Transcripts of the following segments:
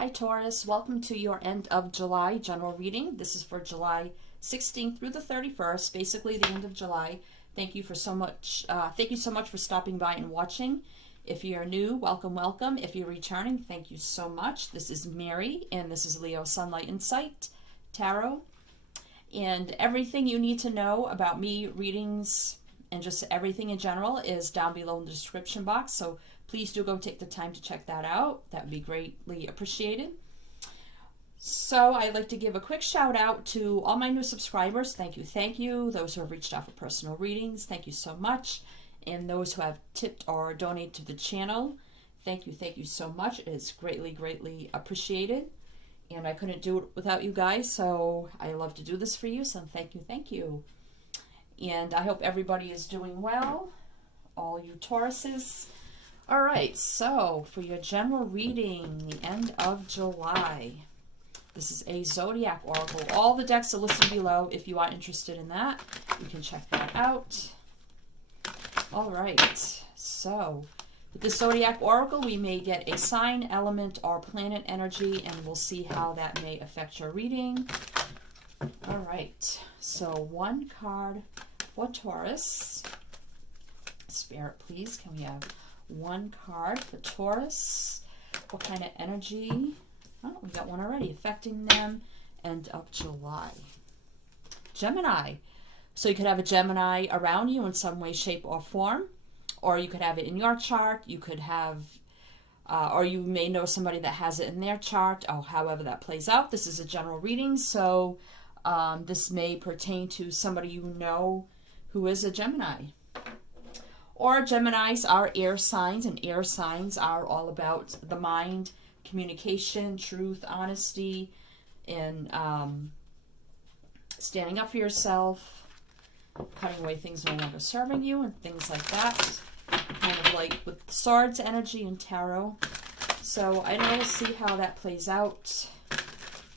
Hi Taurus, welcome to your end of July general reading. This is for July 16th through the 31st, basically the end of July. Thank you so much for stopping by and watching. If you're new, welcome, welcome. If you're returning, thank you so much. This is Mary, and this is Leo Sunlight Insight Tarot. And everything you need to know about me, readings, and just everything in general is down below in the description box. So please do go take the time to check that out. That would be greatly appreciated. So I'd like to give a quick shout out to all my new subscribers. Thank you, thank you. Those who have reached out for personal readings, thank you so much. And those who have tipped or donated to the channel, thank you so much. It is greatly, greatly appreciated. And I couldn't do it without you guys, so I love to do this for you. So thank you, thank you. And I hope everybody is doing well, all you Tauruses. All right, so for your general reading, the end of July, this is a Zodiac Oracle. All the decks are listed below. If you are interested in that, you can check that out. All right, so with the Zodiac Oracle, we may get a sign, element, or planet energy, and we'll see how that may affect your reading. All right, so one card for Taurus. Spirit, please, can we have one card for Taurus? What kind of energy? Oh, we got one already. Affecting them end of July. Gemini. So you could have a Gemini around you in some way, shape, or form. Or you could have it in your chart. You could have, or you may know somebody that has it in their chart. Oh, however that plays out. This is a general reading. So this may pertain to somebody you know who is a Gemini. Or Geminis are air signs, and air signs are all about the mind, communication, truth, honesty, and standing up for yourself, cutting away things no longer serving you, and things like that. Kind of like with swords energy and tarot. So I know we'll see how that plays out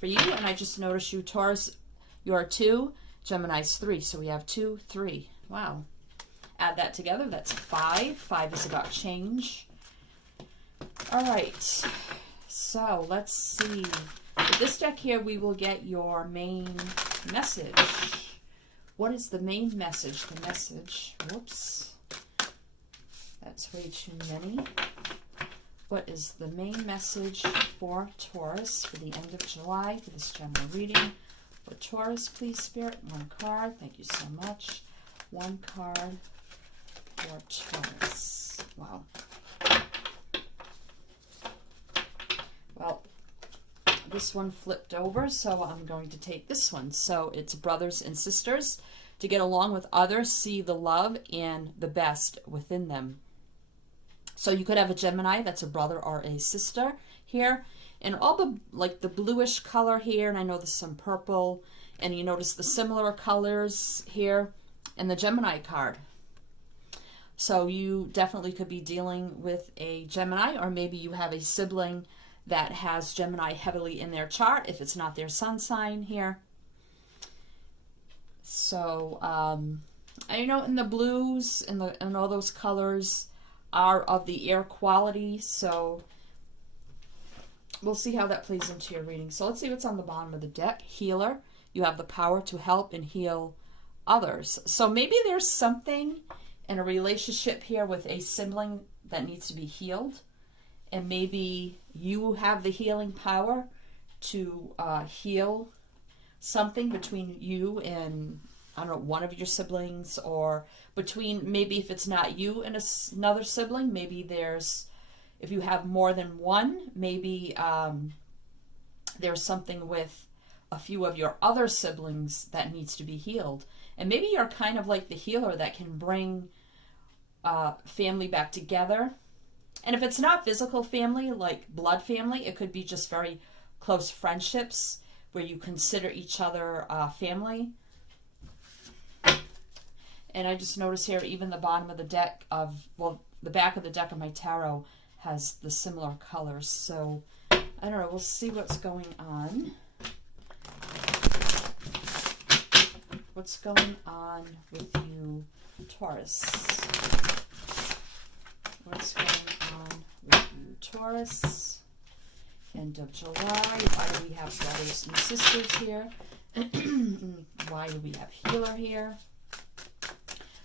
for you. And I just noticed you, Taurus, you're 2, Gemini's 3. So we have 2, 3. Wow. Add that together, that's 5. 5 is about change. All right, so let's see. With this deck here, we will get your main message. What is the main message? The message, whoops, that's way too many. What is the main message for Taurus for the end of July for this general reading? For Taurus, please, Spirit, one card. Thank you so much. One card for Taurus. Wow. Well, this one flipped over, so I'm going to take this one. So it's brothers and sisters. To get along with others, see the love and the best within them. So you could have a Gemini that's a brother or a sister here. And all the, like the bluish color here, and I know there's some purple, and you notice the similar colors here in the Gemini card. So you definitely could be dealing with a Gemini, or maybe you have a sibling that has Gemini heavily in their chart, if it's not their sun sign here. So, I know in the blues and all those colors are of the air quality, so we'll see how that plays into your reading. So let's see what's on the bottom of the deck. Healer. You have the power to help and heal others. So maybe there's something in a relationship here with a sibling that needs to be healed, and maybe you have the healing power to heal something between you and, I don't know, one of your siblings, or between, maybe if it's not you and another sibling, maybe there's, if you have more than one, maybe there's something with a few of your other siblings that needs to be healed. And maybe you're kind of like the healer that can bring family back together. And if it's not physical family, like blood family, it could be just very close friendships where you consider each other family. And I just noticed here, even the bottom of the deck of, well, the back of the deck of my tarot has the similar colors. So, I don't know, we'll see what's going on. What's going on with you, Taurus? What's going on with you, Taurus? End of July. Why do we have brothers and sisters here? Why do we have healer here?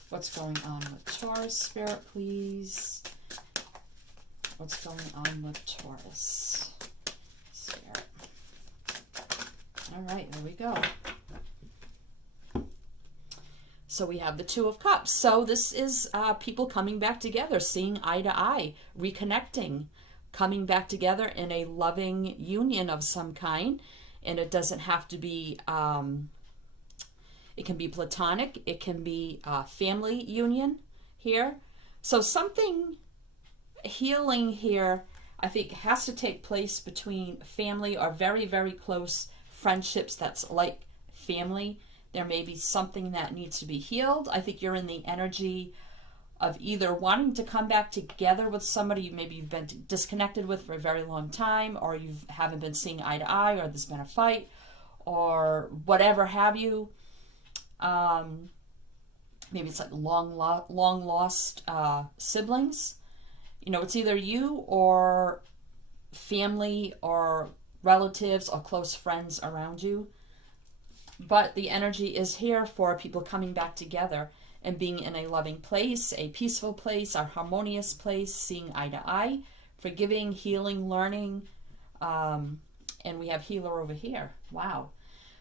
What's going on with Taurus, Spirit, please? What's going on with Taurus, Spirit? All right, there we go. So we have the Two of Cups. So this is people coming back together, seeing eye to eye, reconnecting, coming back together in a loving union of some kind. And it doesn't have to be, it can be platonic. It can be family union here. So something healing here, I think, has to take place between family or very, very close friendships that's like family. There may be something that needs to be healed. I think you're in the energy of either wanting to come back together with somebody maybe you've been disconnected with for a very long time, or you haven't been seeing eye to eye, or there's been a fight, or whatever have you. Maybe it's like long lost siblings. You know, it's either you or family or relatives or close friends around you. But the energy is here for people coming back together and being in a loving place, a peaceful place, a harmonious place, seeing eye to eye, forgiving, healing, learning. And we have healer over here. Wow.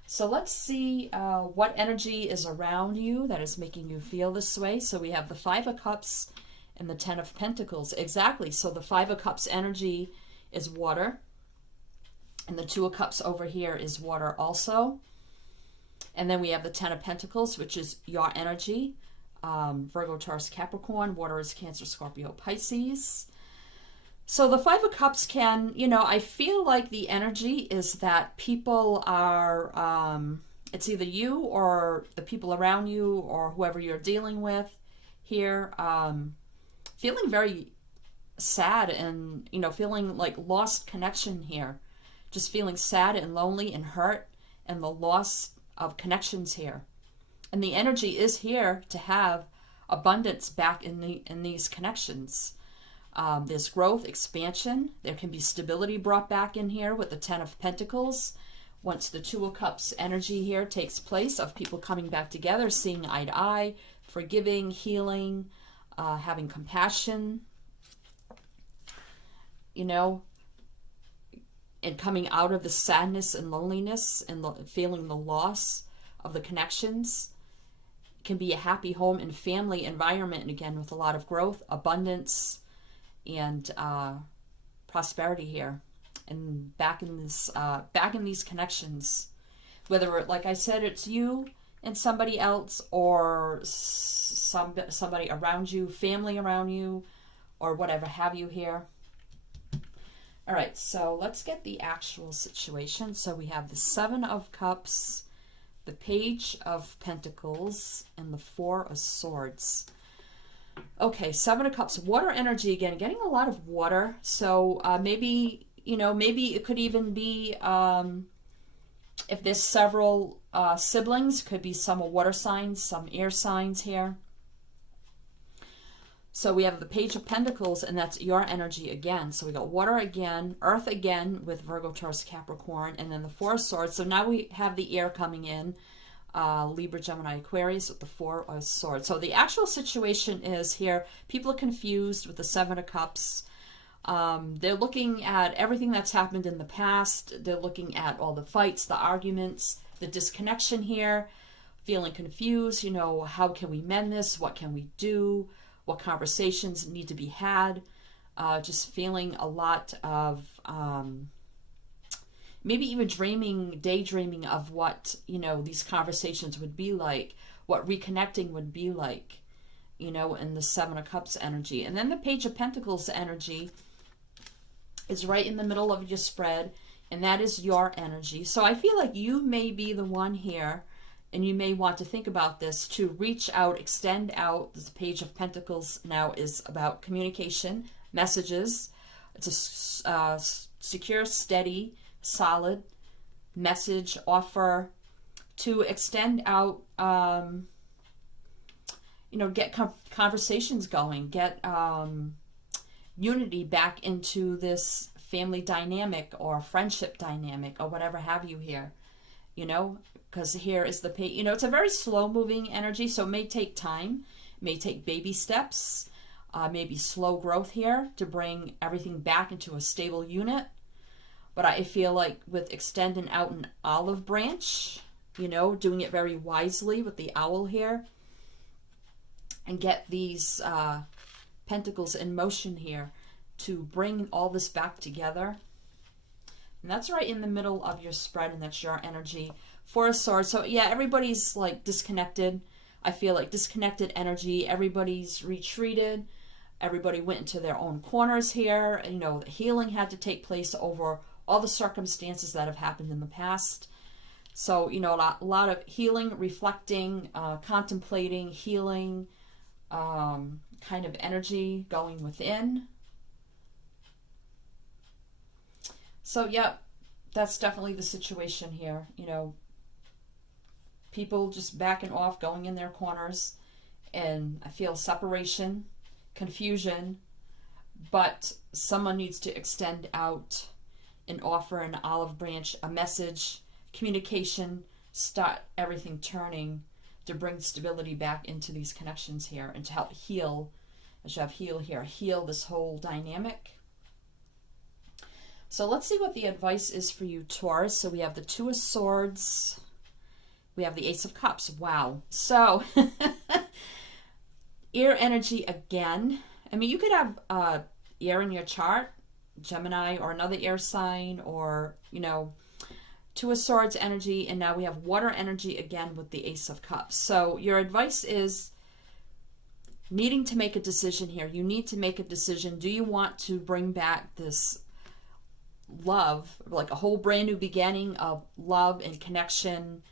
So let's see what energy is around you that is making you feel this way. So we have the Five of Cups and the Ten of Pentacles. Exactly. So the Five of Cups energy is water. And the Two of Cups over here is water also. And then we have the Ten of Pentacles, which is your energy. Virgo, Taurus, Capricorn. Water is Cancer, Scorpio, Pisces. So the Five of Cups can, you know, I feel like the energy is that people are, it's either you or the people around you or whoever you're dealing with here, feeling very sad and, you know, feeling like lost connection here. Just feeling sad and lonely and hurt and the loss of connections here. And the energy is here to have abundance back in these connections. There's growth, expansion. There can be stability brought back in here with the Ten of Pentacles. Once the Two of Cups energy here takes place of people coming back together, seeing eye to eye, forgiving, healing, having compassion, you know, and coming out of the sadness and loneliness and feeling the loss of the connections. It can be a happy home and family environment, and again with a lot of growth, abundance, and prosperity here, and back in these connections, whether like I said, it's you and somebody else, or somebody around you, family around you, or whatever have you here. All right, so let's get the actual situation. So we have the Seven of Cups, the Page of Pentacles, and the Four of Swords. Okay, Seven of Cups, water energy again, getting a lot of water. So maybe, you know, maybe it could even be, if there's several siblings, could be some water signs, some air signs here. So we have the Page of Pentacles, and that's your energy again. So we got water again, earth again with Virgo, Taurus, Capricorn, and then the Four of Swords. So now we have the air coming in, Libra, Gemini, Aquarius with the Four of Swords. So the actual situation is here, people are confused with the Seven of Cups. They're looking at everything that's happened in the past. They're looking at all the fights, the arguments, the disconnection here, feeling confused. You know, how can we mend this? What can we do? What conversations need to be had? Just feeling a lot of maybe even daydreaming of what, you know, these conversations would be like, what reconnecting would be like, you know, in the Seven of Cups energy. And then the Page of Pentacles energy is right in the middle of your spread, and that is your energy. So I feel like you may be the one here, and you may want to think about this, to reach out, extend out. This Page of Pentacles now is about communication, messages. It's a secure, steady, solid message, offer to extend out, you know, get conversations going, get unity back into this family dynamic or friendship dynamic or whatever have you here, you know, because here is the page. You know, it's a very slow moving energy, so it may take time, it may take baby steps, maybe slow growth here to bring everything back into a stable unit. But I feel like with extending out an olive branch, you know, doing it very wisely with the owl here, and get these pentacles in motion here to bring all this back together. And that's right in the middle of your spread, and that's your energy. Four of Swords. So yeah, everybody's like disconnected. I feel like disconnected energy. Everybody's retreated. Everybody went into their own corners here. You know, healing had to take place over all the circumstances that have happened in the past. So, you know, a lot of healing, reflecting, contemplating, healing, kind of energy going within. So, yep, that's definitely the situation here. You know, people just backing off, going in their corners, and I feel separation, confusion, but someone needs to extend out and offer an olive branch, a message, communication, start everything turning to bring stability back into these connections here and to help heal. I should have heal here, heal this whole dynamic. So let's see what the advice is for you, Taurus. So we have the Two of Swords. We have the Ace of Cups. Wow. So air energy again. I mean, you could have air in your chart, Gemini or another air sign, or, you know, Two of Swords energy, and now we have water energy again with the Ace of Cups. So your advice is needing to make a decision here. You need to make a decision. Do you want to bring back this love, like a whole brand new beginning of love and connection,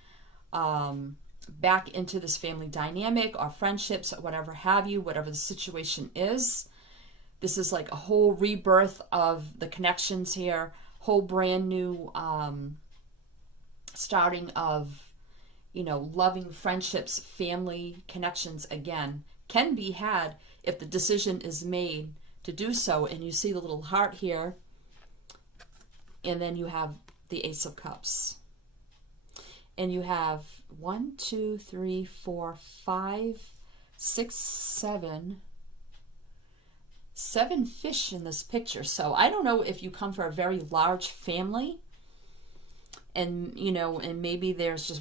back into this family dynamic or friendships or whatever have you, whatever the situation is? This is like a whole rebirth of the connections here, whole brand new starting of, you know, loving friendships, family connections again can be had if the decision is made to do so. And you see the little heart here, and then you have the Ace of Cups, and you have 1, 2, 3, 4, 5, 6, 7 fish in this picture. So I don't know if you come from a very large family, and, you know, and maybe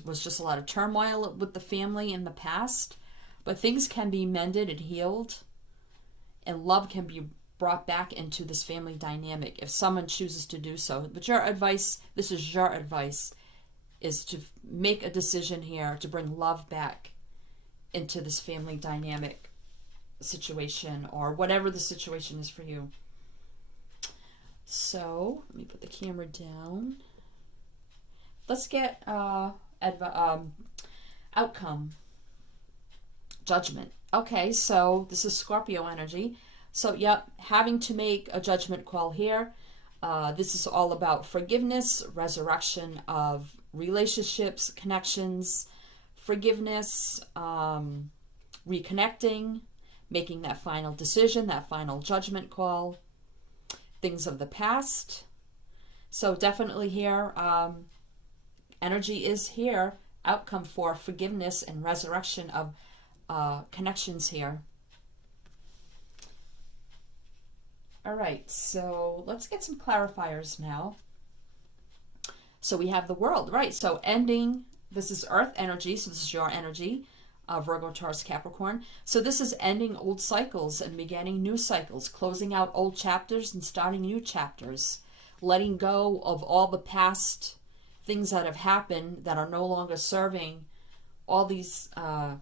was just a lot of turmoil with the family in the past, but things can be mended and healed, and love can be brought back into this family dynamic if someone chooses to do so. But your advice, this is your advice, is to make a decision here to bring love back into this family dynamic situation, or whatever the situation is for you. So let me put the camera down. Let's get outcome. Judgment. Okay, so this is Scorpio energy. So, yep, having to make a judgment call here. This is all about forgiveness, resurrection of relationships, connections, forgiveness, reconnecting, making that final decision, that final judgment call, things of the past. So definitely here, energy is here, outcome for forgiveness and resurrection of connections here. All right, so let's get some clarifiers now. So we have the World, right? So ending, this is Earth energy, so this is your energy, Virgo, Taurus, Capricorn. So this is ending old cycles and beginning new cycles, closing out old chapters and starting new chapters, letting go of all the past things that have happened that are no longer serving all these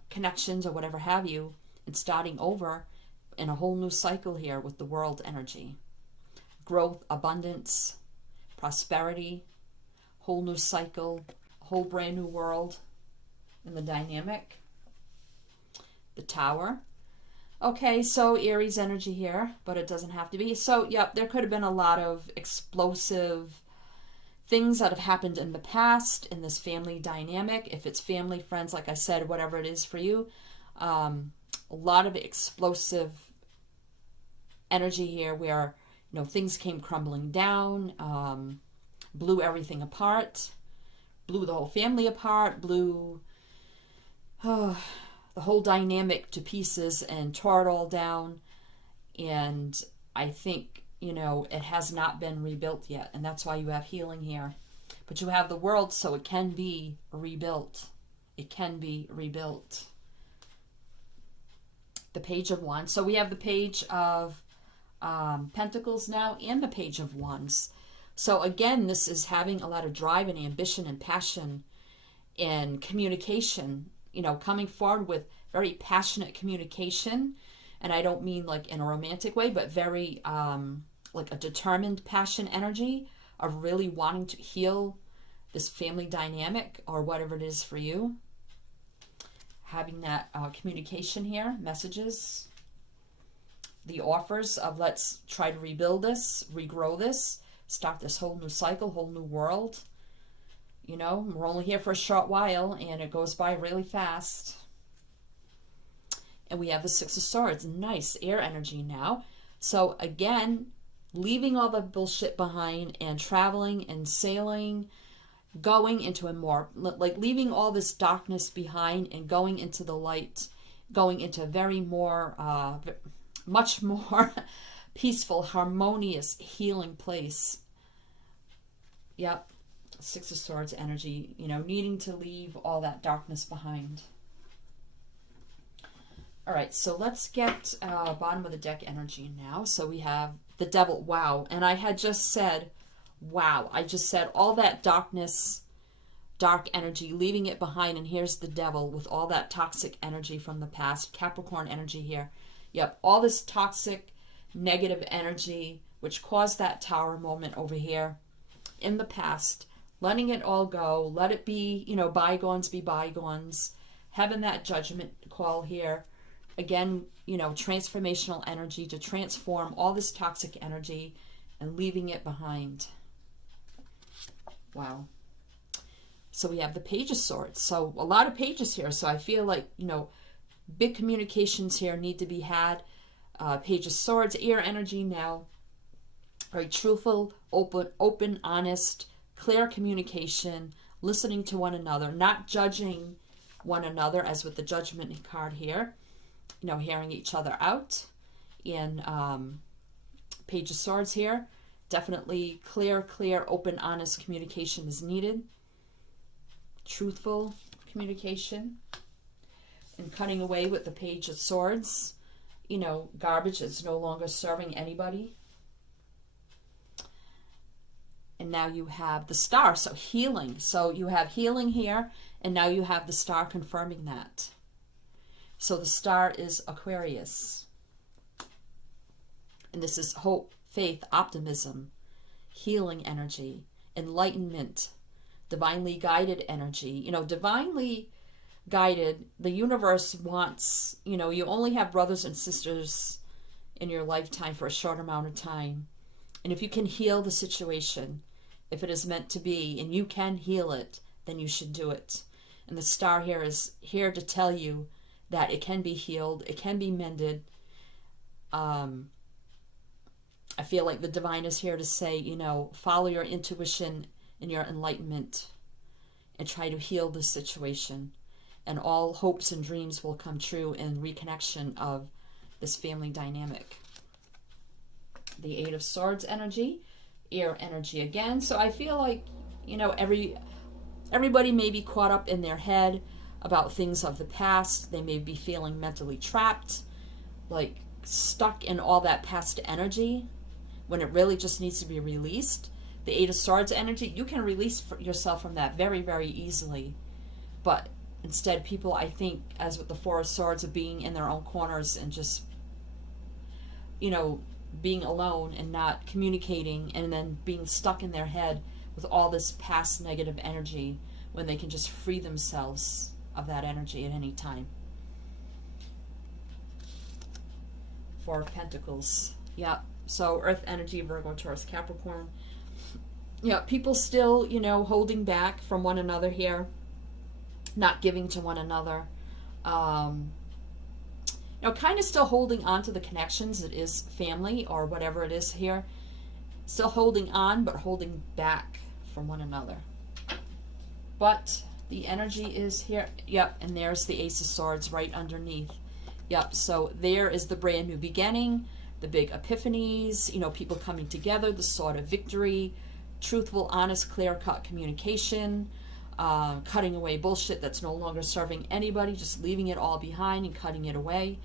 connections or whatever have you, and starting over in a whole new cycle here with the World energy. Growth, abundance, prosperity, whole new cycle, whole brand new world in the dynamic. The Tower. Okay, so Aries energy here, but it doesn't have to be. So, yep, there could have been a lot of explosive things that have happened in the past in this family dynamic. If it's family, friends, like I said, whatever it is for you, a lot of explosive energy here where you know, things came crumbling down, blew everything apart, blew the whole family apart, blew the whole dynamic to pieces and tore it all down. And I think, you know, it has not been rebuilt yet. And that's why you have healing here. But you have the world, so it can be rebuilt. It can be rebuilt. The Page of Wands. So we have the Page of Pentacles now and the Page of Wands. So again, this is having a lot of drive and ambition and passion and communication, you know, coming forward with very passionate communication. And I don't mean like in a romantic way, but very like a determined passion energy of really wanting to heal this family dynamic or whatever it is for you. Having that communication here, messages, the offers of let's try to rebuild this, regrow this, start this whole new cycle, whole new world. You know, we're only here for a short while and it goes by really fast. And we have the Six of Swords, nice air energy now. So again, leaving all the bullshit behind and traveling and sailing, going into a more, like leaving all this darkness behind and going into the light, going into a very more, much more peaceful, harmonious, healing place. Yep, Six of Swords energy, you know, needing to leave all that darkness behind. All right, so let's get bottom of the deck energy now. So we have the Devil. Wow. And I had just said, wow. I just said all that darkness, dark energy, leaving it behind. And here's the Devil with all that toxic energy from the past. Capricorn energy here. Yep, all this toxic, negative energy, which caused that Tower moment over here in the past. Letting it all go. Let it be, you know, bygones be bygones. Having that judgment call here. Again, you know, transformational energy to transform all this toxic energy and leaving it behind. Wow. So we have the Page of Swords. So a lot of pages here. So I feel like, you know, big communications here need to be had. Page of Swords, air energy now. Very truthful, open, honest, clear communication, listening to one another, not judging one another as with the Judgment card here. You know, hearing each other out. In Page of Swords here, definitely clear, open, honest communication is needed. Truthful communication. And cutting away with the Page of Swords. You know, garbage is no longer serving anybody. And now you have the Star, so healing. So you have healing here, and now you have the Star confirming that. So the Star is Aquarius. And this is hope, faith, optimism, healing energy, enlightenment, divinely guided energy. You know, divinely guided, the universe wants, you know, you only have brothers and sisters in your lifetime for a short amount of time. And if you can heal the situation, if it is meant to be, and you can heal it, then you should do it. And the Star here is here to tell you that it can be healed, it can be mended. I feel like the Divine is here to say, you know, follow your intuition and your enlightenment and try to heal this situation. And all hopes and dreams will come true in reconnection of this family dynamic. The Eight of Swords energy, air energy again. So I feel like, you know, everybody may be caught up in their head about things of the past. They may be feeling mentally trapped, like stuck in all that past energy when it really just needs to be released. The Eight of Swords energy, you can release yourself from that very, very easily. But instead, people, I think, as with the Four of Swords, of being in their own corners and just, you know, being alone and not communicating, and then being stuck in their head with all this past negative energy when they can just free themselves of that energy at any time. Four of Pentacles. Yeah. So Earth energy, Virgo, Taurus, Capricorn. Yeah, people still, you know, holding back from one another here. Not giving to one another. You know, kind of still holding on to the connections. It is family or whatever it is here. Still holding on, but holding back from one another. But the energy is here. Yep, and there's the Ace of Swords right underneath. Yep, so there is the brand new beginning, the big epiphanies, you know, people coming together, the sword of victory, truthful, honest, clear-cut communication, cutting away bullshit that's no longer serving anybody, just leaving it all behind and cutting it away.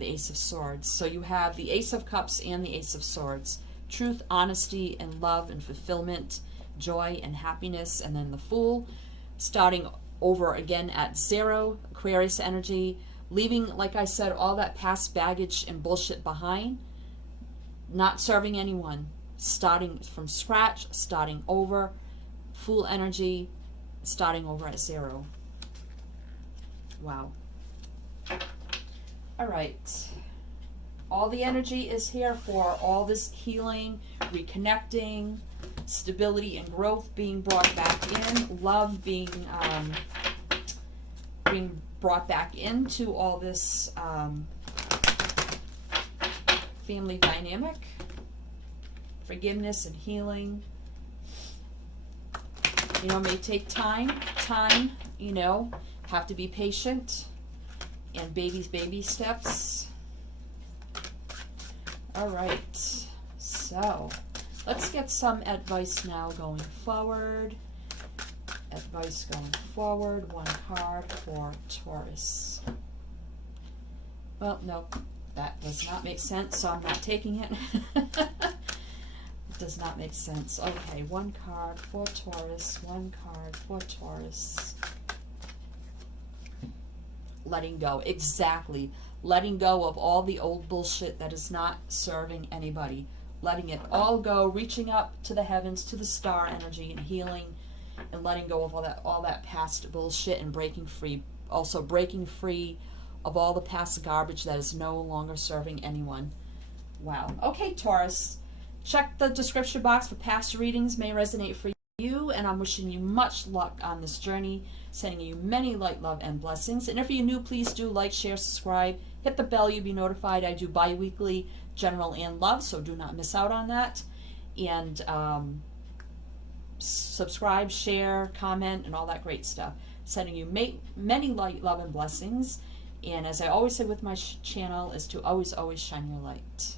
The Ace of Swords. So you have the Ace of Cups and the Ace of Swords. Truth, honesty, and love and fulfillment, joy and happiness. And then the Fool, starting over again at 0, Aquarius energy, leaving, like I said, all that past baggage and bullshit behind, not serving anyone, starting from scratch, starting over, Fool energy, starting over at 0. Wow. All right. All the energy is here for all this healing, reconnecting, stability and growth being brought back in, love being brought back into all this family dynamic, forgiveness and healing. You know, may take time, you know, have to be patient, and baby steps. All right, so let's get some advice now going forward. Advice going forward, 1 card for Taurus. Well, no, that does not make sense, so I'm not taking it. It does not make sense. Okay, 1 card for Taurus, 1 card for Taurus. Letting go, exactly. Letting go of all the old bullshit that is not serving anybody. Letting it all go, reaching up to the heavens, to the star energy, and healing, and letting go of all that past bullshit and breaking free. Also breaking free of all the past garbage that is no longer serving anyone. Wow. Okay, Taurus. Check the description box for past readings. May resonate for you, and I'm wishing you much luck on this journey. Sending you many light, love, and blessings. And if you're new, please do like, share, subscribe. Hit the bell, you'll be notified. I do bi-weekly general and love, so do not miss out on that. And subscribe, share, comment, and all that great stuff. Sending you many light, love, and blessings. And as I always say with my channel, is to always, always shine your light.